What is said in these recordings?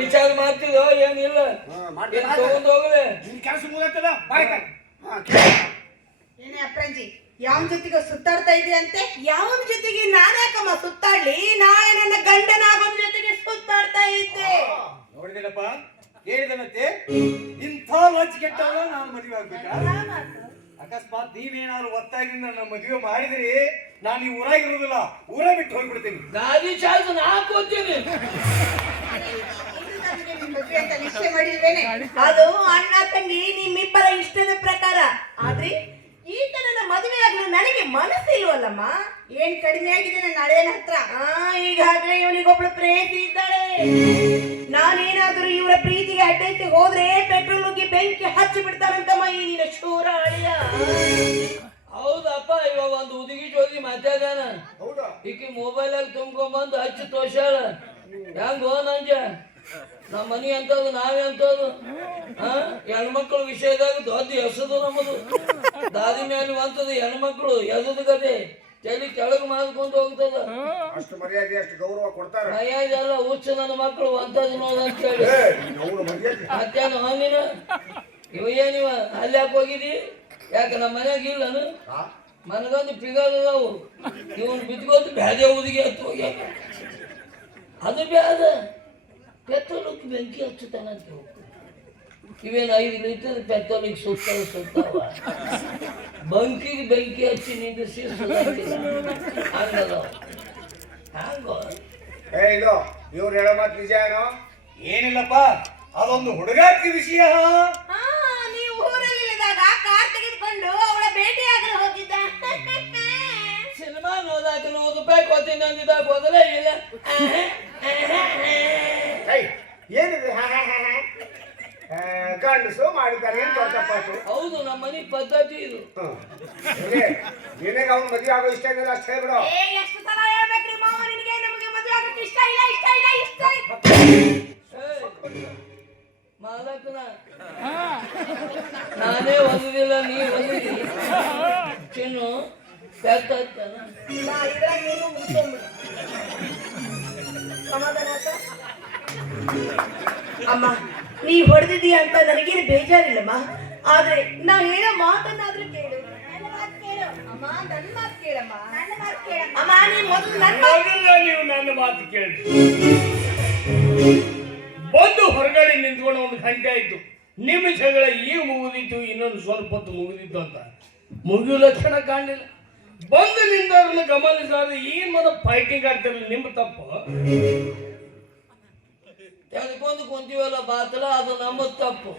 ವಿಚಾರ ಮಾಡ್ತಿರೋ ಏನಿಲ್ಲ? ಏನ್ ತಗೊಂಡ್ ಹೋಗ್ಲೆ? ನಿನ್ ಕೆಲಸ ಮುಗಿತದ ಏನೇ ಅಪ್ರಂಜಿ ಯಾವನ ಜೊತೆಗೆ ಸುತ್ತಾಡ್ತಾ ಇದೆಯಂತೆ? ಯಾವ ಜೊತೆಗೆ ನಾನ್ಯಾಕಮ್ಮ ಸುತ್ತಾಡ್ಲಿ? ನಾಳೆ ನನ್ನ ಗಂಡನಾಗೋನ ಜೊತೆಗೆ ಸುತ್ತಾಡ್ತಾ ಇದ್ದೆ. ನೋಡಿದಿಲ್ಲಪ್ಪ ಹೇಳಿದನಂತೆ ಇಂಥ ಲಂಚ್ ಕೆಟ್ಟವ ನಾನು ಮದುವೆ ಆಗ್ಬೇಕಾ? ಅಕಸ್ಮಾತ್ ನೀವೇನಾದ್ರು ಒತ್ತಾಗಿ ನನ್ನ ಮದುವೆ ಮಾಡಿದ್ರಿ ನಾನು ಈ ಊರಾಗಿರುವುದಿಲ್ಲ ಊರ ಬಿಟ್ಟು ಹೋಗ್ಬಿಡ್ತೀನಿ. ಗಾದಿ ಚಾರ್ಜ್ ನಾ ಹಾಕೋತೀನಿ ಅದು ಅಣ್ಣ ತಂಗಿ ನಿಮ್ಮಿಬ್ಬರ ಇಷ್ಟದ ಪ್ರಕಾರ. ಆದ್ರೆ ಈಗ ನನ್ನ ಮದುವೆ ಆಗಲು ನನಗೆ ಮನಸ್ಸಿಲ್ವಲ್ಲಮ್ಮ? ಏನ್ ಕಡಿಮೆ ಆಗಿದೆ ನನ್ನ ಹಳೆಯನ ಹತ್ರ? ಆ ಈಗಾಗಲೇ ಇವನಿಗೊಬ್ಳು ಪ್ರೇತಿ ಇದ್ದಾಳೆ. ನಾನೇನಾದ್ರೂ ಇವರ ಪ್ರೀತಿಗೆ ಅಡ್ಡೈತಿ ಹೋದ್ರೆ ಪೆಟ್ರೋಲ್ ನುಗ್ಗಿ ಬೆಂಕಿ ಹಚ್ಚಿ ಬಿಡ್ತಾರಂತಮ್ಮ ಈ ನಿನ್ನ ಶೂರ ಅಳಿಯ ಹೌದಪ್ಪ ಇವಾಗ ಒಂದು ಉದುಗಿ ಜೋಡಿ ಮಾತಾಡ್ಯಾನ ಹೌದಾ? ಈಕಿ ಮೊಬೈಲ್ ಅಲ್ಲಿ ತುಂಬ್ಕೊಂಬಂದು ಹಚ್ಚಿ ತೋರ್ಸ್ಯಾಳ. ಹೆಂಗೋ ನಂಜ ನಮ್ಮ ಮನಿ ಅಂತದು ನಾವೇ ಅಂತದು ಆ? ಹೆಣ್ಮಕ್ಳ ವಿಷಯದಾಗ ದೊಡ್ಡ ಎಸದು ನಮ್ಮದು. ದಾದಿ ಮೇಲೆ ಅಂತದ ಹೆಣ್ಮಕ್ಳು ಎಸದ ಕತೆ ಚಳಿ ಕೆಳಗ್ ಮಾಡ್ಕೊಂಡು ಹೋಗ್ತದ. ಅಷ್ಟು ಮರ್ಯಾದೆ ಅಷ್ಟು ಗೌರವ ಕೊಡ್ತಾರ. ಎಲ್ಲ ಹುಚ್ಚ ನನ್ನ ಮಕ್ಕಳು ಅಂತದ್ ನೋಡ್ ಅಂತ ಹೇಳಿ. ಅವ್ರ ಹಣ್ಣಿನ ಇವ ಏನಿವ ಅಲ್ಲಿ ಯಾಕೆ ಹೋಗಿದಿ? ಯಾಕೆ ನಮ್ಮ ಮನ್ಯಾಗ ಇಲ್ಲನು ಮನಗೊಂದು ಪಿಗಾದವು ಅದಾವು ಇವನ್ ಬಿದ್ಕೋತ ಬ್ಯಾದೆ ಊದಿಗೆ ಹತ್ತು ಹೋಗ್ಯಾನ. ಅದು. ಬ್ಯಾದ ಪೆಟ್ರೋಲಕ್ಕೆ ಬೆಂಕಿ ಹಚ್ಚುತ್ತಾನಂತ ಇವೇನು ಐದು ಲೀಟರ್ ಪೆಟ್ರೋಲಿಗೆ ಸುತ್ತ ಸುತ್ತಾವ? ಬಂಕಿಗೆ ಬೆಂಕಿ ಹಚ್ಚಿ ನಿಂದಿಸಿ ಹಂಗದ ಹಂಗೋ? ಏ ಇದು ಇವ್ರು ಹೇಳೋ ಮಾತು ನಿಜ ಏನೋ? ಏನಿಲ್ಲಪ್ಪ ಅದೊಂದು ಹುಡುಗಾಕಿ ವಿಷಯ. ಆ, ನೀವು ಊರಲ್ಲಿಲ್ಲದಾಗ ಕಾರ್ ತೆಗೆದುಕೊಂಡು ಅವಳ ಭೇಟಿಯಾಗಲು ಹೋಗಿದ್ದ. ಸಿನಿಮಾ ನೋದಾಕ ನೂರು ರೂಪಾಯಿ ಕೊಡ್ತೀನಿ ಅಂದಿದ್ದಾಗ ಹೋದಲೇ ಇಲ್ಲ. ಏನಿದೆ? ಹಾ, ಹಾ, ಹಾ, ಹಾ. ಆ, ಗಂಡಸು ಮಾಡಿದ್ದಾರೆ ಏನ್ ದೊಡ್ಡ ತಪ್ಪಾಯ್ತು ಹೌದು ನಮ್ಮ ಮನೆ ಪದ್ಧತಿ ಇದು. ನಿನಗೆ ಅವ್ನ ಮದುವೆ ಆಗೋ ಇಷ್ಟ ಇಲ್ಲ ಅಷ್ಟೇ ಹೇಳ್ಬಿಡು. ಏ, ಎಷ್ಟು ಸಲ ಹೇಳ್ಬೇಕ್ರಿ ಮಾವ ನಿನಗೆ ನಮಗೆ ಮದುವೆ ಆಗಕ್ಕೆ ಇಷ್ಟ ಇಲ್ಲ ಇಷ್ಟ ಇಲ್ಲ ಇಷ್ಟ ಮಾಲಕನ. ನಾನೇ ಒಂದಿಲ್ಲ ನೀ ಒಂದಿದ್ದೀನಿ ಚಿನ್ನು ಇದ್ರಾಗ ನೀನು ಮುಗ್ಸ್ಕೊಂಡ್ಬಿಡು. ಸಮಾಧಾನ? ಅಮ್ಮ ನೀ ಹೊಡೆದಿದೀಯ ಅಂತ ನನಗೇನು ಬೇಜಾರಿಲ್ಲಮ್ಮ. ಆದ್ರೆ ನಾ ಹೇಳೋ ಮಾತನ್ನಾದ್ರೂ ಕೇಳು. ನನ್ನ ಮಾತು ಕೇಳು. ಅಮ್ಮ ನನ್ನ ಮಾತು ಕೇಳಮ್ಮ. ನನ್ನ ಮಾತು ಕೇಳಮ್ಮ ಅಮ್ಮ ನೀ ಮೊದಲು ನನ್ನ ಮಾತು ಮೊದಲ ನೀವು ನನ್ನ ಮಾತು ಕೇಳಿ. ಬಂದು ಹೊರಗಡೆ ನಿಂತ್ಕೊಂಡು ಒಂದು ಗಂಟೆ ಆಯ್ತು. ನಿಮ್ಮ ಜಗಳ ಈಗ ಮುಗಿದಿತ್ತು ಇನ್ನೊಂದು ಸ್ವಲ್ಪ ಹೊತ್ತು ಮುಗಿದಿತ್ತು ಅಂತ. ಮುಗಿಯೋ ಲಕ್ಷಣ ಕಾಣಲಿಲ್ಲ. ಬಂದು ನಿಂತವ್ರನ್ನ ಗಮನಿಸಿದ್ರೆ ಏನ್ ಮನ ಫೈಟಿಂಗ್ ಆಡ್ತಿರಲಿಲ್ಲ ನಿಮ್ ತಪ್ಪು. ತೆಗೆದುಕೊಂಡು ಕುಂತೀವಲ್ಲ ಬಾತಲ ಅದು ನಮ್ಮ ತಪ್ಪು.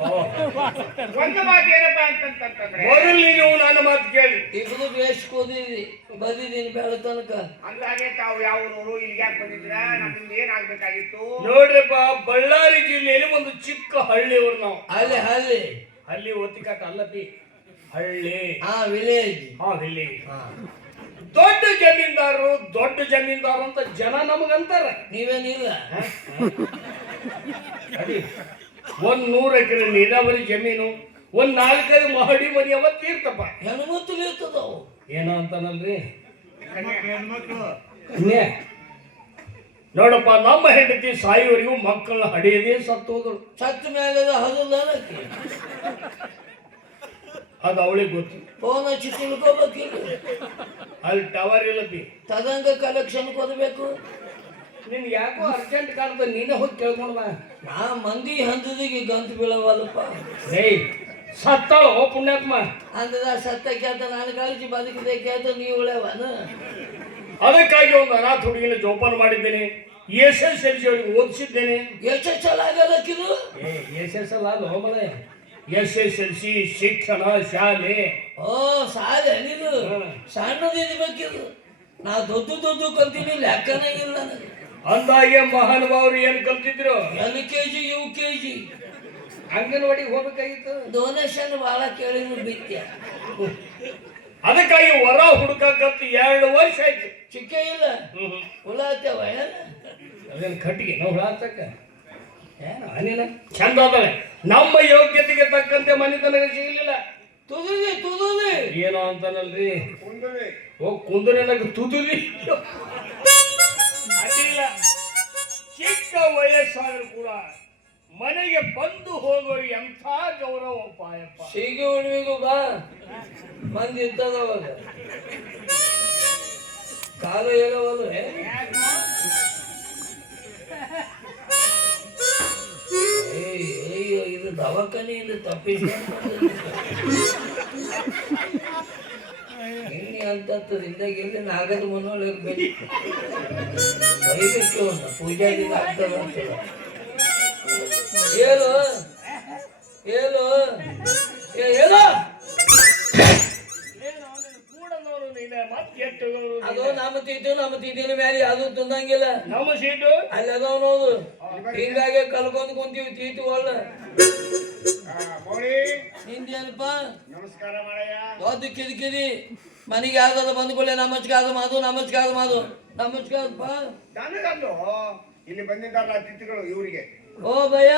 ಒಂದು ಮಾತು ಏನಪ್ಪ ಅಂತಂತಂದ್ರೆ ಮೊದಲು ನೀವು ನನ್ನ ಮಾತು ಕೇಳಿ. ಇಬ್ರು ಬೇಸ್ ಕೂದಿದ್ರಿ ಬಂದಿದ್ದೀನಿ ಬೆಳ ತನಕ. ಅಂದಾಗೆ ತಾವು ಯಾವ ಊರು ಇಲ್ಲಿಗೆ ಯಾಕೆ ಬಂದಿದ್ರ ನಮ್ದು ಏನಾಗ್ಬೇಕಾಗಿತ್ತು? ನೋಡ್ರಿಪ್ಪ ಬಳ್ಳಾರಿ ಜಿಲ್ಲೆಯಲ್ಲಿ ಒಂದು ಚಿಕ್ಕ ಹಳ್ಳಿಯವರು ನಾವು. ಅಲ್ಲಿ ಅಲ್ಲಿ ಹಳ್ಳಿ ಒತ್ತಿಕಟ್ಟ ಅಲ್ಲತಿ ಹಳ್ಳಿ. ಹಾ ವಿಲೇಜ್ ಹಾ ವಿಲೇಜ್ ದೊಡ್ಡ ಜಮೀನ್ದಾರರು ದೊಡ್ಡ ಜಮೀನ್ದಾರ ಅಂತ ಜನ ನಮಗಂತಾರ ನೀವೇನಿಲ್ಲ? ಅಡಿ ಒಂದ್ ನೂರ ಎಕರೆ ನೀರಾವರಿ ಜಮೀನು ಒಂದ್ ನಾಲ್ಕೈದು ಮಹಡಿ ಮನಿ ಅವ ತೀರ್ತಪ್ಪ. ಹೆಣ್ಮಕ್ಳು ಅವು ಏನೋ ಅಂತಾನಲ್ರಿ? ಕನ್ಯೆ. ನೋಡಪ್ಪ ನಮ್ಮ ಹೆಂಡತಿ ಸಾಯುವರಿಗೂ ಮಕ್ಕಳ ಹಡಿಯದೇ ಸತ್ತು ಹೋದ್ರು ಸತ್ತ ಮೇಲೆ ಹೌದಲ್ಲ ಅದು ಅವಳಿಗೆ ಗೊತ್ತು. ಫೋನ್ ಹಚ್ಚಿ ತಿಳ್ಕೊಬೇಕಿಲ್ಲ ಅಲ್ಲಿ ಟವರ್ ಇಲ್ಲತಿ ತದಂಗ ಕಲೆಕ್ಷನ್ ಕೊಡಬೇಕು. ನಿನ್ ಯಾಕೋ ಅರ್ಜೆಂಟ್ ಕಾಣ್ತ ನೀನೇ ಹೋಗಿ ಕೇಳ್ಕೊಂಡ್ಬ ಬಾ. ನಾ ಮಂದಿ ಹಂತದಿಗೆ ಗಂತು ಬೀಳವಲ್ಲಪ್ಪ ಏಯ್ ಸತ್ತ ಓ ಪುಣ್ಯಾತ್ಮ. ಅಂದ ಸತ್ತ ಕೇಳ್ತ ನಾನು ಕಳಿಸಿ ಬದುಕಿದೆ ಕೇಳ್ತ ನೀವು ಉಳ್ಯಾವನ? ಅದಕ್ಕಾಗಿ ಒಂದು ಅನಾಥ ಹುಡುಗಿನ ಜೋಪಾನ ಮಾಡಿದ್ದೇನೆ. ಎಸ್ ಎಸ್ ಎಲ್ ಸಿ ಅವರಿಗೆ ಓದಿಸಿದ್ದೇನೆ. S S L A S S L ಅಲ್ಲ ಹೋಮಲ ಎಸ್ ಎಸ್ ಎಲ್ ಸಿ ಶಿಕ್ಷಣ ಶಾಲೆ. ಓ ಶಾಲೆ ನೀನು ಸಣ್ಣದಿರ್ಬೇಕಿದು ನಾ ದೊಡ್ಡ ದೊಡ್ಡ ಕಲ್ತೀನಿ ಲೆಕ್ಕನೇ ಇಲ್ಲ ನನಗೆ. ಅಂದಾಗೆ ಮಹಾನುಭಾವರು ಏನು ಕಲ್ತಿದ್ರು? L K G U K G ಅಂಗನವಾಡಿಗೆ ಹೋಗ್ಬೇಕಾಗಿತ್ತು. ಡೊನೇಷನ್ ಭಾಳ ಕೇಳಿದ್ರು ಬಿತ್ಯ. ಅದಕ್ಕಾಗಿ ವರ ಹುಡುಕಂತ ಎರಡು ವರ್ಷ ಆಯ್ತು. ಚಿಕ್ಕ ಇಲ್ಲ. ಹುಳ ಹತ್ತವ ಏನ? ಅದೇನು ಕಟ್ಟಿಗೆ ನಾವು ಹುಳಾತಕ್ಕ ಏನು? ಅನಿಲ? ಚಂದ ನಮ್ಮ ಯೋಗ್ಯತೆಗೆ ತಕ್ಕಂತೆ ಮನೆತನಗ ಸಿಗಲಿಲ್ಲ ತುದುದಿ ತುದುದಿ ಏನೋ ಅಂತಾನಲ್ರಿ? ಓ ಕುಂದನೆ ನನಗೆ ತುದುಲಿ. ಅಡ್ಡಿಲ್ಲ ಚಿಕ್ಕ ವಯಸ್ಸಾದ್ರೂ ಕೂಡ ಮನೆಗೆ ಬಂದು ಹೋಗೋರು ಎಂಥ ಗೌರವ ಪಾಯಪ್ಪ ಸೀಗೆ ಬಾ. ಮಂದಿ ಇರ್ತದ ಅವಾಗ ಕಾಲ ಹೇಳವಲ್ವೇ ಏಯ್, ಅಯ್ಯೋ, ಇದು ದವಾಖಾನೆಯಿಂದ ತಪ್ಪಿಸ್ಕೊಂಡು ಎಣ್ಣೆ ಅಂತದ್ರಿಂದ ಎಲ್ಲಿ ನಾಗದ ಮುನ್ನೋಳಿ ಇರ್ಬೇಕು ಬೈಬೇಕು ಅವ್ನ ಪೂಜಾರಿಗೆ ಆಗ್ತದ ಅಂತ. ಹೇಳು ಹೇಳು ಹೇಳು. ಮತ್ತೆ ಅದು ನಮ್ಮ ತೀತು ನಮ್ಮ ತೀತಿನ ಮ್ಯಾಲೆ ಅದು ತಿಂದಂಗಿಲ್ಲ ನಮ್ಮ ಸೀಟು? ಅಲ್ಲಿ ಅದಾವ ನೋಡು. ಹಿಂಗಾಗಿ ಕಲ್ಕೊಂಡ್ ಕುಂತೀವಿ ತೀತು ಮೌಳಿ ನಿಂದೇನಪ್ಪ? ನಮಸ್ಕಾರ ಮಾಡಯ್ಯ ದೊಡ್ಡ ಕಿರಿಕಿರಿ ಮನೆಗೆ ಯಾವ್ದಾದ್ರು ಬಂದ್ಕೊಳ್ಳೆ ನಮಸ್ಕಾರ ಮಾದು ನಮಸ್ಕಾರ ಮಾದು ನಮಸ್ಕಾರಪ್ಪ ನನಗಂದು ಇಲ್ಲಿ ಬಂದಿದ್ದಾರಲ್ಲ ಅತಿಥಿಗಳು ಇವರಿಗೆ. ಓ ಭಯ.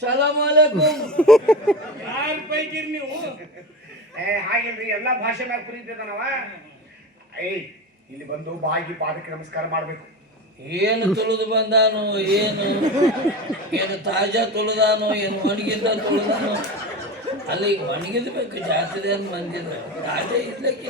ಸಲಾಮ್ ಅಲೈಕುಮ್ ಯಾರ ಪೈಕಿರಿ ನೀವು? ಏ, ಹಾಗಿಲ್ರಿ, ಎಲ್ಲಾ ಭಾಷೆ ಮ್ಯಾಗ ಪ್ರೀತಿದಾನವ ಏಯ್, ಇಲ್ಲಿ ಬಂದು ಬಾಗಿ ಪಾದಕ್ಕೆ ನಮಸ್ಕಾರ ಮಾಡ್ಬೇಕು. ಏನು ತುಳಿದು ಬಂದಾನು, ಏನು? ಏನು ತಾಜಾ ತುಳಿದಾನು, ಏನು ಒಣಗಿದ್ದ ತುಳಿದಾನು? ಅಲ್ಲಿ ಒಣಗಿದ ಬೇಕು, ಜಾತ್ರೆ ಅಂತ ಬಂದಿದ್ರೆ ತಾಜಾ ಇದ್ದಕ್ಕೆ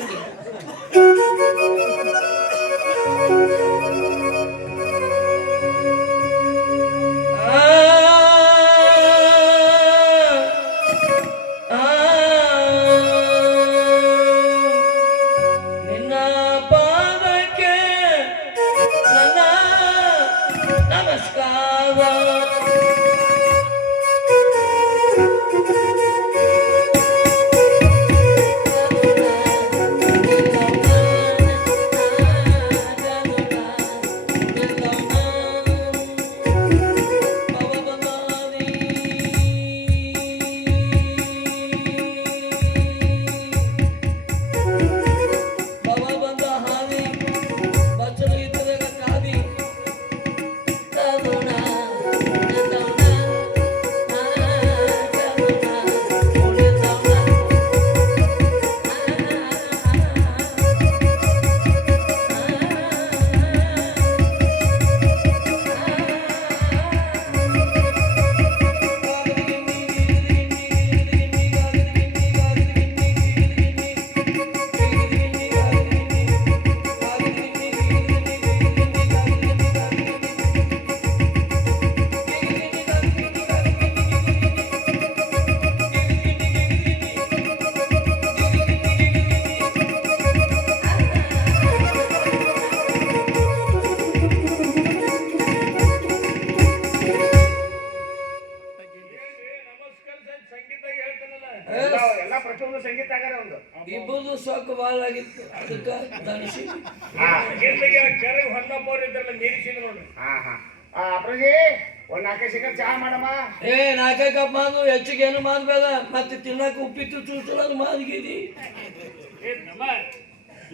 ನಾಲ್ಕೇ ಕಪ್ ಮಾಡು ಹೆಚ್ಚಿಗೆ ಏನು ಮಾಡಬೇಡ ಮತ್ತೆ ತಿನ್ನಕ್ಕೆ ಉಪ್ಪಿತ್ತು ಚೂಸಲದು ಮಾದ್ಗಿದಿ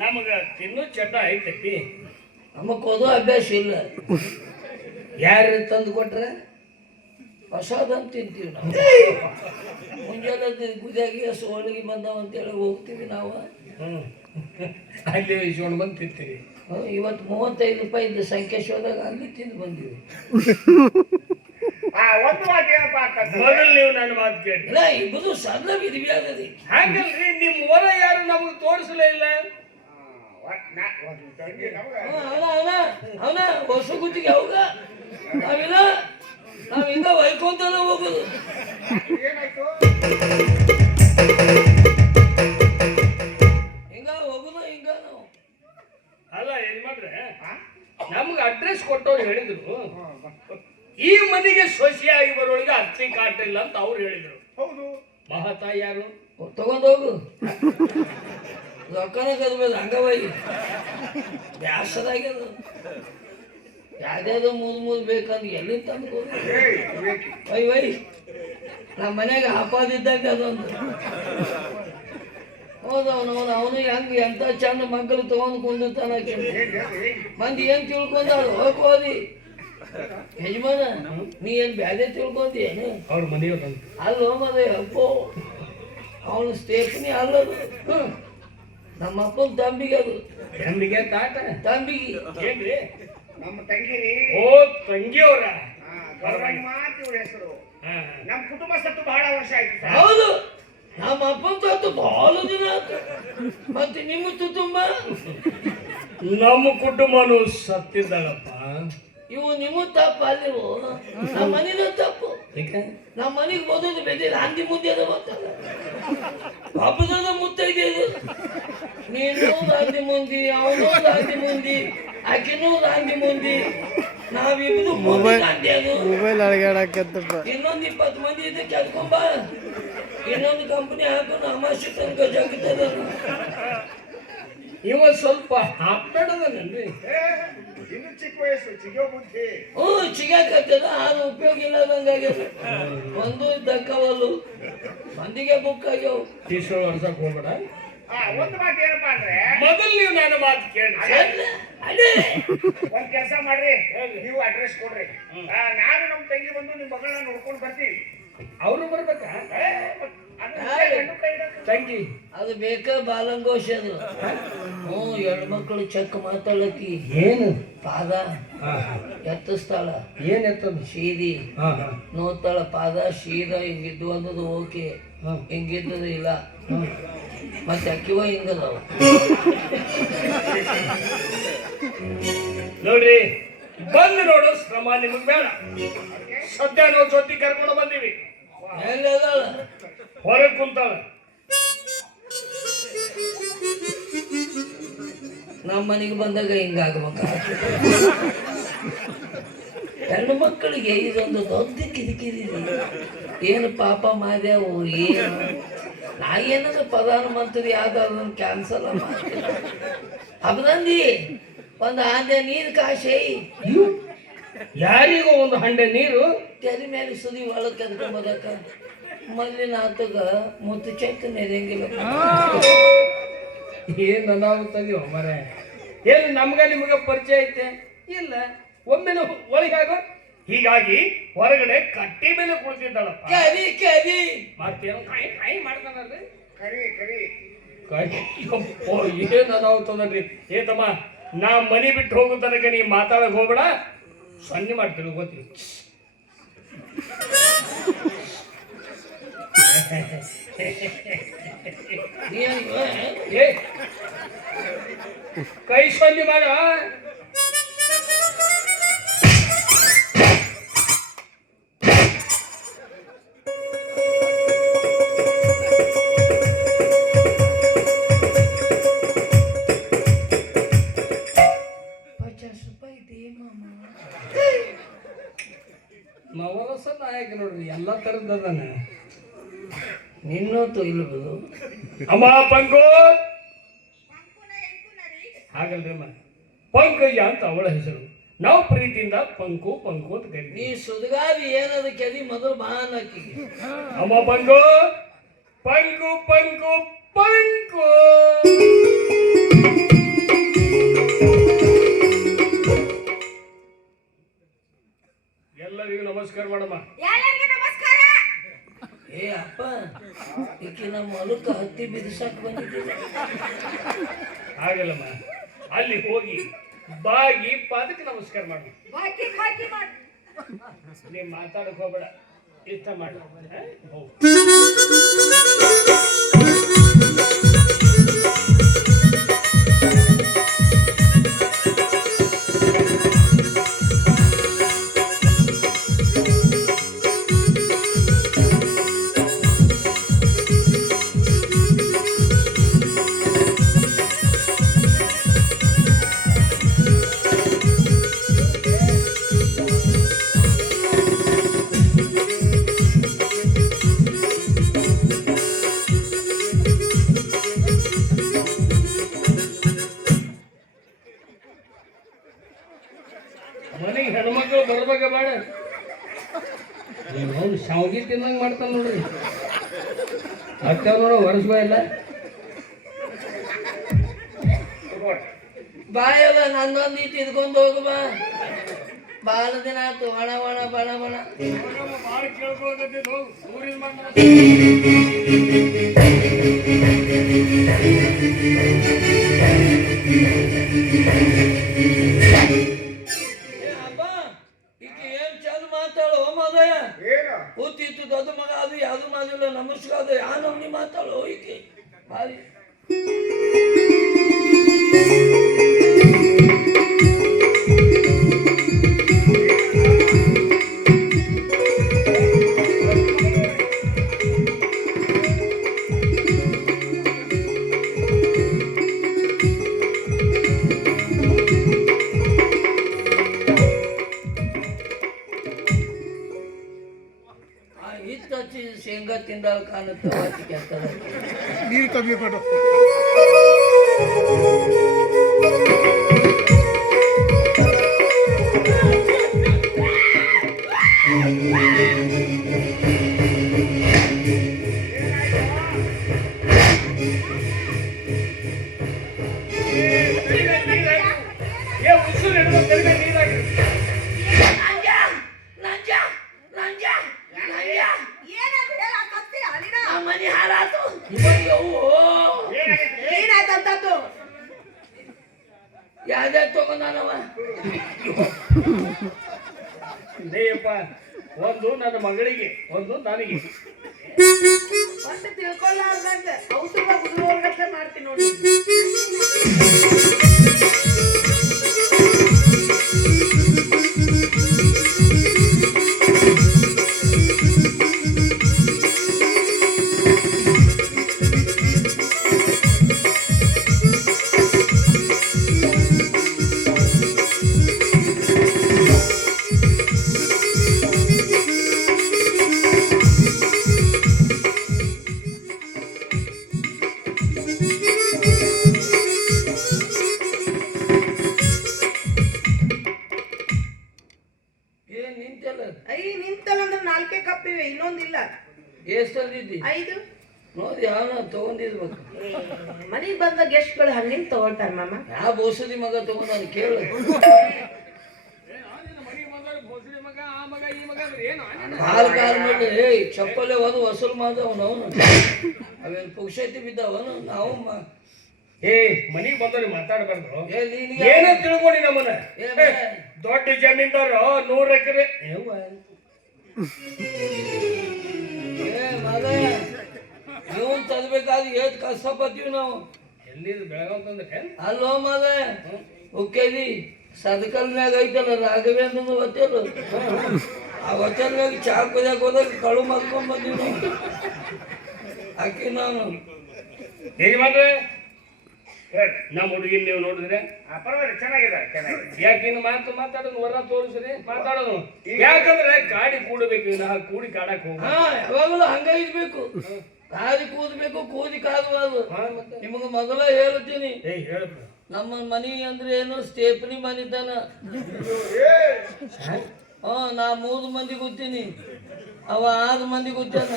ನಮಗ ತಿನ್ನು ಚಟ ಐತಪ್ಪಿ ನಮಗ್ ಓದೋ ಅಭ್ಯಾಸ ಇಲ್ಲ. ಯಾರು ತಂದು ಕೊಟ್ರೆ? ಹೊಸದಂತ ತಿಂತೀವಿ ನಾವು. ಮುಂಜಾನೆ ಗುದಿಯಾಗಿ ಸೋಲಿಗೆ ಬಂದಾವ ಅಂತೇಳಿ ಹೋಗ್ತೀವಿ ನಾವು. ಅಲ್ಲಿ ಇಸ್ಕೊಂಡು ಬಂದು ತಿಂತೀವಿ. ಇವತ್ತು ಮೂವತ್ತೈದು ರೂಪಾಯಿ ಇದ್ದ ಸಂಖ್ಯೇಶ್ವರದಾಗ ಅಲ್ಲಿ ತಿಂದು ಬಂದೀವಿ. ಒಂದು ಮಾತು ಏನಪ್ಪಾ ಅಂತಂದ್ರೆ ಮೊದಲು ನೀವು ನನ್ನ ಮಾತು ಕೇಳಿ. ಇಲ್ಲ ಇಬ್ಬರು ಸಣ್ಣ ವಿಧಿವಿ ಆಗದಿ ಹಾಗಲ್ರಿ ನಿಮ್ಮ ಹೊರ ಯಾರು ನಮಗೆ ತೋರಿಸಲೇ ಇಲ್ಲ? ಆ, ವ- ನಾ- ಒಂದು ತಂಗಿ ನಮ್ಗ. ಅವನ ಹೊಸ ಗುತ್ತಿಗೆ ಅವಾಗ ನಾವಿಲ್ಲ ನಾವು ಹಿಂಗ ವೈಕೊಂತನ ಹೋಗುದು. ಏನಾಯ್ತು? ಹಿಂಗ ಹೋಗುದು ಹಿಂಗ ನಾವು. ಅಲ್ಲ ಏನ್ ಮಾಡ್ರೆ? ನಮ್ಗೆ ಅಡ್ರೆಸ್ ಕೊಟ್ಟವ್ರು ಹೇಳಿದ್ರು. ಈ ಮನೆಗೆ ಸೊಸೆಯಾಗಿ ಬರೋಳಿಗೆ ಅತ್ತಿ ಕಾಟಿಲ್ಲ ಅಂತ ಅವ್ರು ಹೇಳಿದ್ರು. ಹೌದು. ಮಹಾತಾಯಿ ಯಾರು? ತಗೊಂಡೋಗು ರೊಕ್ಕನ ಕದ್ಬೇಕು ಅಂಗವಾಗಿ. ಬ್ಯಾಸರಾಗ್ಯದ. ಯಾವ್ದ್ಯಾವ್ದು ಮೂದ್ ಮೂದ್ ಬೇಕಂದ್ ಎಲ್ಲಿ ತಂದು ವೈ ವೈ. ನಮ್ಮ ಮನೆಗೆ ಆಪಾದಿದ್ದಂಗೆ ಅದೊಂದು. ಹೌದು ಅವನು ಅವನು ಅವನು ಹೆಂಗ್ ಎಂತ ಚಂದ ಮಕ್ಕಳು ತಗೊಂಡು ಕುಂದಿರ್ತಾನ? ಮಂದಿ ಏನ್ ತಿಳ್ಕೊಂಡಾಳು? ಹೋಗೋದಿ ಯಜಮಾನ ನೀ ಏನ್ ಬ್ಯಾದೆ ತಿಳ್ಕೊಂತೀಯ? ಅವ್ರ ಮನೆಯವ್ರು ಅಲ್ಲೋ ಮದ ಅಪ್ಪೋ ಅವನು ಸ್ಟೇಷನ್ ಅಲ್ಲದು. ನಮ್ಮ ಅಪ್ಪನ ತಂಬಿಗೆ ಅದು. ತಂಬಿಗೆ ತಾಟ ತಂಬಿಗೆ. ಏನ್ರಿ? ನಮ್ಮ ತಂಗಿರಿ. ಓ ತಂಗಿಯವ್ರ. ಅಂತ ಇವ್ರ ಹೆಸರು. ಹಾ ನಮ್ಮ ಕುಟುಂಬ ಸತ್ತು ಬಹಳ ವರ್ಷ ಆಯ್ತು ಸರ್. ಹೌದು. ನಮ್ಮ ಅಪ್ಪನ ಸತ್ತು ಬಹಳ ದಿನ ಆಯ್ತು ಮತ್ತೆ ನಿಮ್ಮ ಕುಟುಂಬ? ನಮ್ಮ ಕುಟುಂಬನು ಸತ್ತಿದ್ದಾಳಪ್ಪ. ನಿಮ್ಮ ತಪ್ಪು ಅಲ್ಲಿ ನಮ್ಮ ಮನೇನ ತಪ್ಪು. ನಮ್ಮ ಮನೆಗೆ ಓದೋದು ಬೆದಿಲ್ಲ ಹಂದಿ ಮುಂದೆ ಅದು ಗೊತ್ತಲ್ಲ. ಹಬ್ಬದ ಮುತ್ತೈದೆ ಇದು ನೀನು ಗಾಂಧಿ ಮುಂದಿ ಅವನು ಗಾಂಧಿ ಮುಂದಿ ಆಕಿನೂ ಗಾಂಧಿ ಮುಂದಿ. ನಾವಿಬ್ರು ಮೊಬೈಲ್ ಗಾಂಧಿ ಅದು. ಮೊಬೈಲ್ ಅಳಗಾಡಕತ್ತಪ್ಪ ಇನ್ನೊಂದು ಇಪ್ಪತ್ತು ಮಂದಿ ಇದೆ ಕೆಲ್ಕೊಂಬ ಇನ್ನೊಂದು ಕಂಪನಿ ಹಾಕೊಂಡು ಅಮಾಶಿ ತನಕ ಜಗತ್ತದ ಇವ ಸ್ವಲ್ಪ ಹಾಪ್ತಾಡದನ್ರಿ ಇನ್ನು ಚಿಕ್ಕ ವಯಸ್ಸು ಚಿಗೋ ಬುದ್ಧಿ. ಹ್ಞೂ ಚಿಗಾಕತ್ತದ ಅದು ಉಪಯೋಗ ಇಲ್ಲದಂಗಾಗ್ಯದ ಒಂದು ದಕ್ಕವಲ್ಲು ಮಂದಿಗೆ ಬುಕ್ ಆಗ್ಯಾವ. ಟೀಶರ್ಟ್ ಹೊಡ್ಸಕ್ ಹೋಗ್ಬೇಡ. ಆ, ಒಂದು ಮಾತು ಏನಪ್ಪಾ ಅಂದ್ರೆ ಮೊದಲು ನೀವು ನನ್ನ ಮಾತು ಕೇಳಿ. ಅದೇ ಒಂದ್ ಕೆಲಸ ಮಾಡ್ರಿ ನೀವು ಅಡ್ರೆಸ್ ಕೊಡ್ರಿ. ನಾನು ನಮ್ಮ ತಂಗಿ ಬಂದು ನಿಮ್ಮ ಮಗಳನ್ನ ನೋಡ್ಕೊಂಡು ಬರ್ತೀವಿ ಅವರು ಬರ್ಬೇಕಾ? ಅದು ತಂಗಿ. ಬೇಕ ಬಾಲಂಗೋಶ ಅದು. ಹ್ಞೂ ಎರಡು ಮಕ್ಕಳು ಚಕ್ ಮಾತಾಡತಿ ಏನು? ಪಾದ. ಹಾ ಹಾ. ಎತ್ತಿಸ್ತಾಳ. ಏನ್ ಎತ್ತದ? ಸೀದಿ. ನೋತಾಳ ಪಾದ ಸೀದಾ ಹಿಂಗಿದ್ದು ಅಂದದು ಓಕೆ. ಹಿಂಗಿದ್ದದು ಇಲ್ಲ. ಮತ್ತೆ ಅಕ್ಕಿವ ಹಿಂಗದವ. ನೋಡ್ರಿ ಬಂದು ನೋಡು ಶ್ರಮ ನಿಮಗೆ ಬೇಡ. ಸದ್ಯ ನಾವು ಜೊತೆ ಕರ್ಕೊಂಡು ಬಂದೀವಿ. ಹೊರಗೆ ಕುಂತಾಳ. ನಮ್ಮ ಮನೆಗೆ ಬಂದಾಗ ಹಿಂಗಾಗ್ಬೇಕ. ಹೆಣ್ಣು ಮಕ್ಕಳಿಗೆ ಇದೊಂದು ದೊಡ್ಡ ಕಿರಿಕಿರಿ. ಏನು ಪಾಪ ಮಾಡ್ಯಾವು ಏನು? ನಾ ಏನಂದ್ರೆ ಪ್ರಧಾನಮಂತ್ರಿ ಆದವ್ರನ್ನ ಕ್ಯಾನ್ಸಲ್ ಮಾಡ್ತೀನಿ. ಒಂದು ಹಂಡೆ ನೀರು ಕಾಶಿ. ಯಾರಿಗೂ ಒಂದು ಹಂಡೆ ನೀರು ತೆರೆ ಮೇಲೆ ಸುದಿ ಒಳಗೆ ಕದ್ಕೊಂಬದಕ್ಕ ಮಲ್ಲಿನ ಆತಗ ಮುತ್ತು ಚೆಕ್ ನೆರೆಯಂಗಿಲ್ಲ ಏನು ಅನಾಹುತದೀವ ಮರ. ಏನು ನಮ್ಗ ನಿಮ್ಗ ಪರಿಚಯ ಐತೆ? ಇಲ್ಲ. ಒಮ್ಮೆ ಒಳಗೆ ಆಗೋ? ಹೀಗಾಗಿ ಹೊರಗಡೆ ಕಟ್ಟಿ ಮೇಲೆ ಕುಳಿತಿದ್ದಾಳಪ್ಪ. ಕರಿ ಕರಿ. ಮತ್ತೇನು ಕಾಯಿ ಕಾಯಿ ಮಾಡ್ತಾನಲ್ರಿ? ಕರಿ ಕರಿ. ಏನ್ ಏ ತಮ್ಮ ನಾ ಮನೆ ಬಿಟ್ಟು ಹೋಗೋ ತನಕ ನೀ ಮಾತಾಡಕ್ ಹೋಗ್ಬೇಡ. ಸನ್ನಿ ಮಾಡ್ತೀನಿ ಗೊತ್ತಿ ಏ ಕೈ ಸನ್ನೆ ನಿನ್ನೊತ್ತು ಇಲ್ಬೋದು ಅಮ್ಮ ಪಂಕು! ಹಾಗಲ್ರಿ ಅಮ್ಮ. ಪಂಕಯ್ಯ ಅಂತ ಅವಳ ಹೆಸರು. ನಾವು ಪ್ರೀತಿಯಿಂದ ಪಂಕು ಪಂಕು ಅಂತ ಕರೀತೀವಿ. ನೀ ಸುದಗಾವಿ ಏನದ ಕೆದಿ ಮೊದಲು ಬಾನ್ ಹಾಕಿ ಅಮ್ಮ ಪಂಕು! ಪಂಕು ಪಂಕು ಪಂಕು! ಎಲ್ಲರಿಗೂ ನಮಸ್ಕಾರ ಮಾಡಮ್ಮ ಎಲ್ಲರಿಗೂ ನಮಸ್ಕಾರ ಏ ಅಪ್ಪ ಈಕಿ ನಮ್ಮ ಹೊಲಕ್ಕೆ ಹತ್ತಿ ಬಿದಿಸಕ್ ಬಂದಿದ್ದಿಲ್ಲ ಹಾಗಲ್ಲಮ್ಮ. ಅಲ್ಲಿ ಹೋಗಿ ಬಾಗಿ ಪಾದಕ್ಕೆ ನಮಸ್ಕಾರ ಮಾಡು. ಬಾಕಿ ಬಾಕಿ ಮಾಡಿ. ನೀ ಮಾತಾಡಕ್ ಹೋಗ್ಬೇಡ. ಇಷ್ಟ ಮಾಡಿ? ಅಲ್ಲ ನನ್ನೊಂದು ಇತ್ತು ಇದ್ಕೊಂಡು ಹೋಗುವ ಬಾಳ ದಿನ ಆಯ್ತು ಒಣ ಒಣ ಬಣ ಬಣ. ಕೂತಿತ್ತು ದೊಡ್ಡ ಮಗ ಅದು ಯಾವುದು ಮಾಡಿಲ್ಲ ನಮಸ್ಕಾರ ಅದು ಯಾವ ನಮ್ನಿ ಮಾತಾಡೋ ಈಕೆ. ಬಾರಿ. डाल खाना तो बात क्या कर नीर कभी पड़ो ದೇಯಪ್ಪ ಒಂದು ನನ್ನ ಮಗಳಿಗೆ ಒಂದು ನನಗೆ. ಅಂತ ಮಾಡ್ತೀನಿ ನೋಡಿ. ನಿಂತೆಲ್ಲ? ಐ ನಿಂತಲ್ಲ ಅಂದ್ರೆ ನಾಲ್ಕೇ ಕಪ್ಪಿವೆ ಇನ್ನೊಂದಿಲ್ಲ. ಎಷ್ಟು ತಂದಿದ್ದಿ ಐದು. ನೋಡಿ ಯಾವ ತಗೊಂಡಿರ್ಬೇಕು. ಮನೆಗೆ ಬಂದ ಗೆಸ್ಟ್ಗಳು ಹಂಗಿಂಗ್ ತಗೊಳ್ತಾರ ಮಾಮ? ಯಾವ ಬೋಸದಿ ಮಗ ತಗೊಂಡು ಕೇಳು. ಕಾಲ್ ಕಾಲ್ ಮೇಲೆ ಏಯ್ ಚಪ್ಪಲೆ ಒಂದು ವಸೂಲ್ ಮಾಡ್ದವನು ಅವನು ಅವೇನು. ಪುಕ್ಷತಿ ಬಿದ್ದವನು ನಾವು ಮ- ಏ ಮನಿಗೆ ಬಂದವ್ರಿಗೆ ಮಾತಾಡಬಾರ್ದು. ಏ ನೀನಿಗೆ ಏನ ತಿಳ್ಕೊಂಡಿ ನಮ್ಮನ್ನ. ಏ, ಏ, ದೊಡ್ಡ ಜಮೀನ್ದಾರ ನೂರ ಎಕರೆ. ಇವನ್ ತರ್ಬೇಕಾದ್ರೆ ಏಟ್ ಕಷ್ಟಪತ್ತೀವಿ ನಾವು. ಎಲ್ಲಿದು ಬೆಳಗಾವ್ ತಂದ್ರೆ? ಅಲ್ಲೋ ಮಗ ಉಕ್ಕೇದಿ ಸದಕಲ್ನಾಗ ಐತಲ್ಲ ರಾಘವೇಂದ್ರ ಹೋಟೆಲ್. ಆ ಹೋಟೆಲ್ನಾಗ ಚಾ ಕುದಿಯಕ್ ಹೋದಾಗ ಕಳು ಮಾಡ್ಕೊಂಡ್ ಬಂದೀವಿ. ಆಕಿ ನಾನು. ಯಜಮಾನ್ರೆ ನಮ್ಮ ಹುಡುಗಿನ ನೀವು ನೋಡಿದ್ರೆ? ಆ, ಪರವಾಗಿಲ್ಲ ಚೆನ್ನಾಗಿದೆ ಚೆನ್ನಾಗಿದೆ. ಯಾಕೆ ಇನ್ನು ಮಾತು ಮಾತಾಡೋದು? ವರ ತೋರಿಸ್ರಿ ಮಾತಾಡೋದು. ಯಾಕಂದ್ರೆ ಕಾಡಿ ಕೂಡಬೇಕು ಇನ್ನು ಕೂಡಿ ಕಾಡಕ್ ಹೋಗ ಹಾ ಯಾವಾಗಲೂ ಹಂಗ ಇರ್ಬೇಕು. ಕಾದಿ ಕೂದಬೇಕು ಕೂದಿ ಕಾದು ಮತ್ತೆ? ನಿಮಗೆ ಮೊದಲ ಹೇಳ್ತೀನಿ. ಏಯ್ ನಮ್ಮ ಮನಿ ಅಂದ್ರೆ ಏನು? ಸ್ಟೇಪ್ನಿ ಮನಿತನ ಹಾ ನಾ ಮೂರು ಮಂದಿ ಗೊತ್ತೀನಿ ಅವ ಆರು ಮಂದಿ ಗೊತ್ತಾನ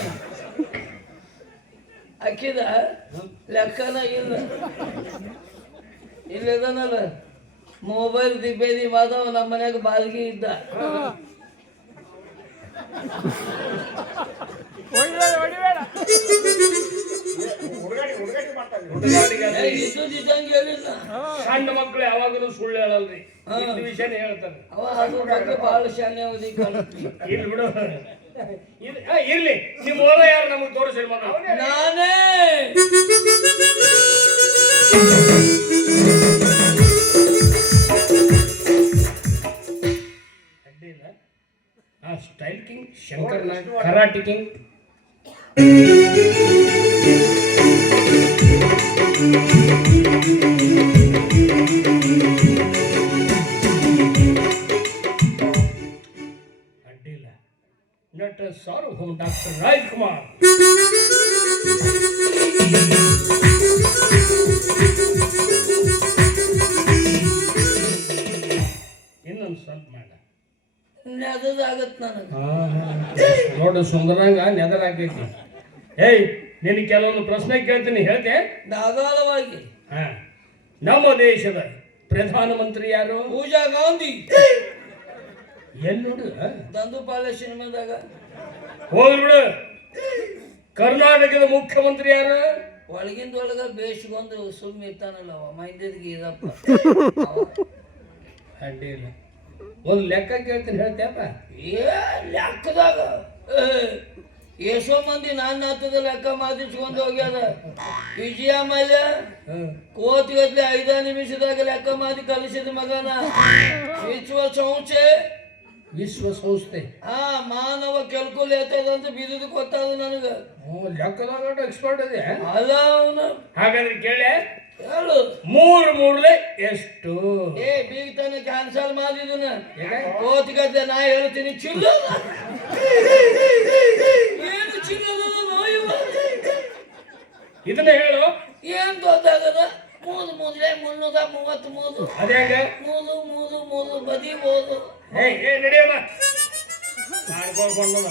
ಅಕ್ಕಿದ ಲೆಕ್ಕನ ಇಲ್ಲ. ಇಲ್ಲದನಲ್ಲ ಮೊಬೈಲ್ ದಿಬ್ಬೇದಿ ಮಾಧವ್ ನಮ್ಮ ಮನ್ಯಾಗ ಬಾಲ್ಗಿ ಇದ್ದ. ಸಣ್ಣ ಮಕ್ಕಳು ಯಾವಾಗಲೂ ಸುಳ್ಳು ಹೇಳಲ್ರಿ. ವಿಷಯನೇ ಹೇಳ್ತಾರೆ. ಅವ ಅದ್ರ ಬಗ್ಗೆ ಬಹಳ ಶಾನ್ಯ ಇಲ್ಲಿ ಬಿಡು. ಇರ್ಲಿ. ನಿಮ್ಮ ಓದ ಯಾರು ನಮಗೆ ತೋರಿಸಿರಿ ಮಗ ನಾನೇ. ಅಡ್ಡಿ ಇಲ್ಲ ಆ style king Shankar Nag karate king ಅಡ್ಡಿಲ್ಲ ನಟ ಸಾರ್ವಭೌಮ ಡಾಕ್ಟರ್ ರಾಜ್ಕುಮಾರ್. ಇನ್ನೊಂದು ಸ್ವಲ್ಪ ಮಾಡ. ನೆದದಾಗತ್ ನನಗೆ. ನೋಡು ಸುಂದರಂಗ ನೆದರಾಗೈತಿ ಏಯ್ ನಿನ್ನ ಕೆಲವೊಂದು ಪ್ರಶ್ನೆ ಕೇಳ್ತೀನಿ ಹೇಳ್ತೆ? ಧಾರಾಳವಾಗಿ ಹಾ. ನಮ್ಮ ದೇಶದ ಪ್ರಧಾನಮಂತ್ರಿ ಯಾರು? ಪೂಜಾ ಗಾಂಧಿ. ಎಲ್ಲಿ ನೋಡು ದಂದುಪಾಲ ಸಿನಿಮಾದಾಗ. ಹೋಗ್ಲಿ ಬಿಡು ಕರ್ನಾಟಕದ ಮುಖ್ಯಮಂತ್ರಿ ಯಾರ? ಒಳಗಿಂದ ಒಳಗ ಬೇಸ್ಗೊಂದು ಸುಮ್ಮನೆ ಇರ್ತಾನಲ್ಲ ಅವ ಮೈಂದಿದ್ಗೆ ಇದಪ್ಪ. ಅಡ್ಡಿ ಇಲ್ಲ. ಒಂದು ಲೆಕ್ಕ ಕೇಳ್ತೀನಿ ಹೇಳ್ತೇಪ ಏ ಲೆಕ್ಕದಾಗ ಎಷ್ಟೋ ಮಂದಿ ನಾನು ಹತ್ತದ ಲೆಕ್ಕ ಮಾತಿಸ್ಕೊಂಡು ಹೋಗ್ಯಾರ. ವಿಜಯ ಮಲ್ಯ ಕೋತಿಗದ್ಲೆ ಐದ ನಿಮಿಷದಾಗ ಲೆಕ್ಕ ಮಾತಿ ಕಲಿಸಿದ ಮಗನ. ವಿಶ್ವ ಸಂಸ್ಥೆ ವಿಶ್ವಸಂಸ್ಥೆ. ಆ ಮಾನವ ಕ್ಯಾಲ್ಕುಲೇಟರ್ ಅಂತ ಬಿದುದು ಗೊತ್ತಾದ ನನಗೆ. ಲೆಕ್ಕದಾಗ ಎಕ್ಸ್ಪರ್ಟ್ ಇದೆ ಅಲ್ಲ ಅವನು. ಹಾಗಾದ್ರೆ ಕೇಳಿ ಹೇಳು. ಮೂರು ಮೂರ್ಲೆ ಎಷ್ಟು? ಏ ಬೀಗ ತಾನೆ ಕ್ಯಾನ್ಸಲ್ ಮಾಡಿದನ. ಕೋತಿಗದ್ಲೆ ನಾ ಹೇಳ್ತೀನಿ ಚಿಲ್ಲ ಏನು ನೋಯುವ? ಇದನ್ನ ಹೇಳು. ಏನ್ ಗೊತ್ತಾಗದ? ಮೂದು ಮೂರ್ಲೆ ಮುನ್ನೂರ ಮೂವತ್ತ್ ಮೂರು. ಅದೇ ಮೂರು ಮೂರು ಮೂದು ಬದಿ ಮೂದು ಏಯ್ ಏ ನಡಿಯಮ್ಮ ಮಾಡ್ಕೊಂಡು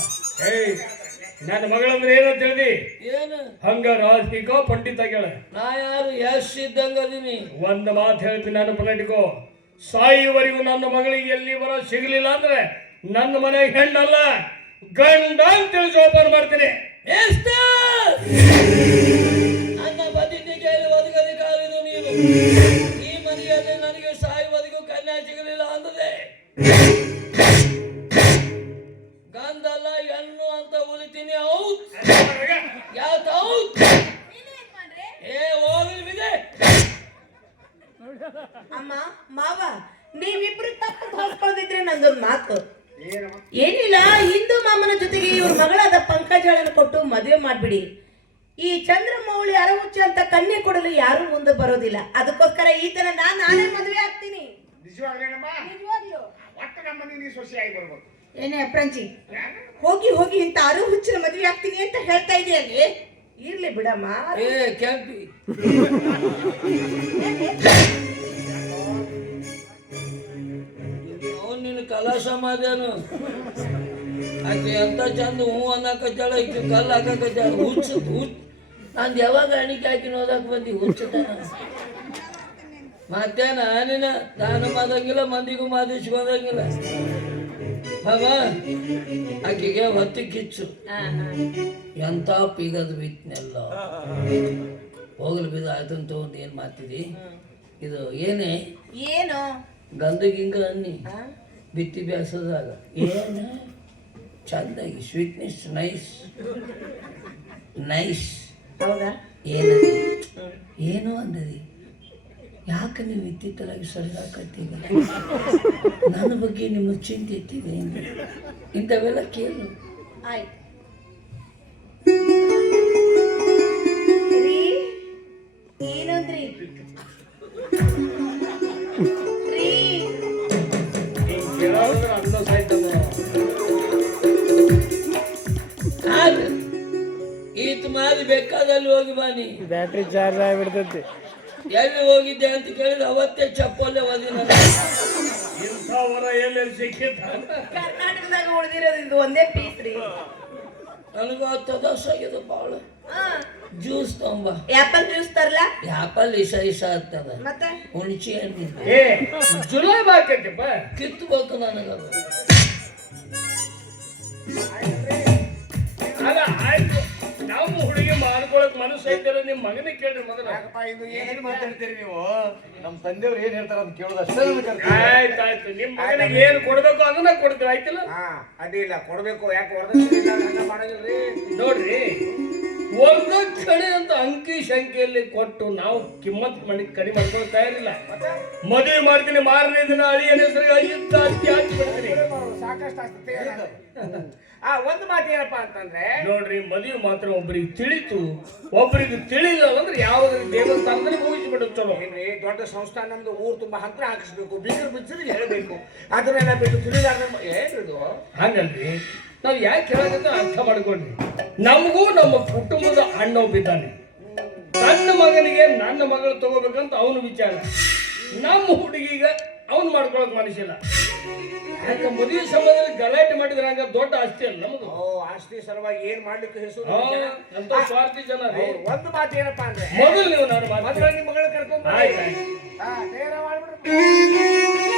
ಏಯ್ ನನ್ನ ಮಗಳಂದ್ರೆ ಏನಂತ ಹೇಳ್ದಿ ಏನು? ಹಂಗ ರಾಜಕೀಕೋ ಪಂಡಿತ ಕೇಳ ನಾ ಯಾರು ಯಶ್ ಇದ್ದಂಗ ಅದೀನಿ? ಒಂದು ಮಾತು ಹೇಳ್ತೀನಿ ನಾನು ಪುನಟಿಕೋ ಸಾಯುವವರೆಗೂ ನನ್ನ ಮಗಳಿಗೆ ಎಲ್ಲಿ ಬರ ಸಿಗಲಿಲ್ಲ ಅಂದ್ರೆ ನನ್ನ ಮನೆಗೆ ಹೆಣ್ಣಲ್ಲ. ಗಂಡ ಅಂತ ತಿಳಿಸಿ ಓಪನ್ ಮಾಡ್ತೀನಿ. ಎಷ್ಟು? ನನ್ನ ಕೇಳಿ ಒದಗದಿ ಕಾಲಿದು ನೀನು? ಅಮ್ಮ ಮಾವ ನೀವಿಬ್ರು ತಪ್ಪು ಹೊಸ್ಕೊಳ್ದಿದ್ರೆ ನಂದೊಂದು ಮಾತು. ಏನಿಲ್ಲ ಹಿಂದೂ ಮಾಮನ ಜೊತೆಗೆ ಇವ್ರ ಮಗಳಾದ ಪಂಕಜಳನ್ನು ಕೊಟ್ಟು ಮದುವೆ ಮಾಡ್ಬಿಡಿ. ಈ ಚಂದ್ರಮೌಳಿ ಅರಹುಚ್ಚ ಅಂತ ಕನ್ಯೆ ಕೊಡಲು ಯಾರು ಮುಂದೆ ಬರೋದಿಲ್ಲ. ಅದಕ್ಕೋಸ್ಕರ ಈತನ ನಾನು ನಾನೇ ಮದುವೆ ಆಗ್ತೀನಿ. ನಿಜವಾಗ್ಲೇನಮ್ಮ? ಒಟ್ಟು ನಮ್ಮ ಸೊಸೆಯಾಗಿ ಬರ್ಬೇಕು ಏನೇ ಅಪ್ರಂಜಿ ಹೋಗಿ ಹೋಗಿ ಇಂಥ ಅರು ಹುಚ್ಚಿನ ಮದುವೆ ಆಗ್ತೀನಿ ಅಂತ ಹೇಳ್ತಾ ಇದೆಯಲ್ಲಿ ಇರ್ಲಿ ಬಿಡಮ್ಮ. ಏ ಕೆಂಪಿ. ಅವನು ನಿನ್ನ ಕಲಾಶ ಮಾಡ್ಯಾನು. ಆಕೆ ಎಂತ ಚಂದ ಹೂ ಅನ್ನಕತ್ತಾಳ ಈಕೆ ಕಲ್ಲು ಹಾಕಕತ್ತಾಳ. ಹುಚ್ಚು ಹುಚ್ಚು. ನಂದು ಯಾವಾಗ ಅಣಿಕೆ ಹಾಕಿ ನೋದಾಕ ಬಂದಿ ಹುಚ್ಚು ಮತ್ತೇನ ನಿನ್ನ ದಾನ ಮಾದಂಗಿಲ್ಲ ಮಂದಿಗೂ ಮಾದಿಸ್ಕೊಂಡಂಗಿಲ್ಲ ಹಾಗ ಆಕೆಗೆ ಹೊತ್ತಿ ಕಿಚ್ಚು. ಎಂತ ಪೀಗದ ಬಿತ್ನೆಲ್ಲ ಹೋಗಲು ಬಿದ್ದು ಆಯ್ತು ಒಂದು ಏನು ಮಾಡ್ತಿದಿ? ಇದು ಏನೇ? ಏನು? ಗಂಧಗಿಂಗ ಅನ್ನಿ. ಬಿತ್ತಿ ಬ್ಯಾಸದಾಗ. ಏನು? ಚಂದಾಗಿ ಸ್ವೀಟ್ನೆಸ್ ನೈಸ್ ನೈಸ್ ಏನು ಏನು ಅಂದದಿ? ಯಾಕೆ ನೀವು ಇತ್ತಿತ್ತಲಾಗಿ ಸರಿದಾಕತ್ತೀಗ ನನ್ನ ಬಗ್ಗೆ ನಿಮ್ಮ ಚಿಂತೆ ಇಟ್ಟಿದೆ ಎಂದು ಇಂಥವೆಲ್ಲ ಕೇಳು. ಆಯ್ತು. ರೀ ಏನಂದ್ರಿ? ಈತ ಮಾದಿ ಬೇಕಾದಲ್ಲಿ ಹೋಗಿ ಬಾನಿ ಬ್ಯಾಟ್ರಿ ಚಾರ್ಜ್ ಆಗಿಬಿಡ್ತೈತಿ. ಎಲ್ಲಿ ಹೋಗಿದ್ದೆ ಅಂತ ಕೇಳಿದ ಅವತ್ತೇ ಚಪ್ಪಲ್ಲೇ ಓದಿನ ಇಂಥ ವರ ಎಲ್ಲೆಲ್ಲಿ ಸಿಕ್ಕಿತ್ತ ಕರ್ನಾಟಕದಾಗ ಉಳಿದಿರೋದು ಇದು ಒಂದೇ ಪೀಸ್ ರೀ. ನನಗೂ ತದಸ್ ಆಗಿದೆ ಭಾಳ ಜ್ಯೂಸ್ ತೊಂಬ. ಆಪಲ್ ಜ್ಯೂಸ್ ತರ್ಲಾ? ಆಪಲ್ ಇಸ ಇಸ ಆಗ್ತದ. ಮತ್ತೆ? ಹುಣಚಿ ಹಣ್ಣಿದೆ ಏ ಜುಲಾಬ್ ಹಾಕೈತಿಪ್ಪ ಕಿತ್ತಬೇಕು ನನಗದು. ಅಲ್ಲ ಆಯ್ತು. ನಮ್ಮ ಹುಡುಗಿ ಮಾಡ್ಕೊಳಕ್ ಮನಸ್ಸು ಐತಿರ ನಿಮ್ಮ ಮಗನಿಗೆ ಕೇಳ್ರಿ ಮೊದಲ. ಯಾಕಪ್ಪ ಇದು ಏನ್ ಮಾತಾಡ್ತೀರಿ ನೀವು? ನಮ್ಮ ತಂದೆಯವ್ರು ಏನ್ ಹೇಳ್ತಾರ ಅಂತ ಕೇಳೋದು ಅಷ್ಟೇ ನಮ್ಗೆ ಅರ್ಥ. ಆಯ್ತು ಆಯ್ತು ನಿಮ್ಮ ಮಗನಿಗೆ ಏನು ಕೊಡ್ಬೇಕು ಅದನ್ನ ಕೊಡ್ತೀವಿ ಆಯ್ತಿಲ್ಲ? ಹಾ ಇಲ್ಲ ಕೊಡ್ಬೇಕು ಯಾಕೆ ಹೊಡೆದಿಲ್ಲ ರೀ ಮಾಡಂಗಿಲ್ರಿ. ನೋಡ್ರಿ ಕಡೆ ಅಂತ ಅಂಕಿ ಸಂಖ್ಯೆಯಲ್ಲಿ ಕೊಟ್ಟು ನಾವು ಕಿಮ್ಮತ್ ಮಾಡಿ ಕಡಿಮೆ ಮಾಡ್ಕೊಳ್ತಾ ಇರಲಿಲ್ಲ ಮದುವೆ ಮಾಡ್ತೀನಿ ಮಾರನೇ ದಿನ ಅಳಿಯನ ಹೆಸರು ಐದು ಆಸ್ತಿ ಹಾಕಿ ಸಾಕಷ್ಟು ಆಗ್ತದೆ ಆ ಒಂದು ಮಾತು ಏನಪ್ಪಾ ಅಂತಂದ್ರೆ ನೋಡ್ರಿ ಮದುವೆ ಮಾತ್ರ ಒಬ್ರಿಗೆ ತಿಳಿತು ಒಬ್ರಿಗೆ ತಿಳಿಲ್ಲ ಅಂದ್ರೆ ಯಾವ್ದ್ರ ದೇವಸ್ಥಾನದಲ್ಲಿ ಮುಗಿಸ್ಬಿಡೋದು ಚಲೋ. ಏನ್ರಿ ದೊಡ್ಡ ಸಂಸ್ಥಾನ ನಮ್ದು ಊರು ತುಂಬಾ ಹತ್ರ ಹಾಕಿಸ್ಬೇಕು ಬೀಗರ್ ಬಿಚ್ಚಿದ್ರೆ ಹೇಳ್ಬೇಕು. ಅದನ್ನೆಲ್ಲ ಬಿಟ್ಟು ತಿಳಿದಾರ ಏನ್ರಿದು ಹಂಗಲ್ರಿ ನಾವು ಯಾಕೆ ಹೇಳೋದಂತ ಅರ್ಥ ಮಾಡ್ಕೊಂಡ್ರಿ. ನಮಗೂ ನಮ್ಮ ಕುಟುಂಬದ ಅಣ್ಣ ಒಬ್ಬಿದ್ದಾನೆ ನನ್ನ ಮಗನಿಗೆ ನನ್ನ ಮಗಳು ತಗೋಬೇಕಂತ ಅವನು ವಿಚಾರ. ನಮ್ಮ ಹುಡುಗಿಗ ಅವನು ಮಾಡ್ಕೊಳಕ್ ಮನಸ್ಸಿಲ್ಲ. ಯಾಕೆ ಮದುವೆ ಸಮಯದಲ್ಲಿ ಗಲಾಟೆ ಮಾಡಿದ್ರೆ ಹಂಗ ದೊಡ್ಡ ಆಸ್ತಿ ಅಲ್ಲ ನಮ್ದು. ಓ ಆಸ್ತಿ ಸಲುವಾಗಿ ಏನ್ ಮಾಡ್ಲಿಕ್ಕೆ ಹೆಸರು ಅಂತ ಸ್ವಾರ್ಥಿ ಜನ ರೀ. ಒಂದು ಮಾತು ಏನಪ್ಪಾ ಅಂದ್ರೆ ಮೊದಲು ನೀವು ನಾನು ಮಾತು ನಿಮ್ಮ ಮಗಳು ಕರ್ಕೊಂಡ್ ನೇರ ಮಾಡ್ಬಿಡ್ರಿ.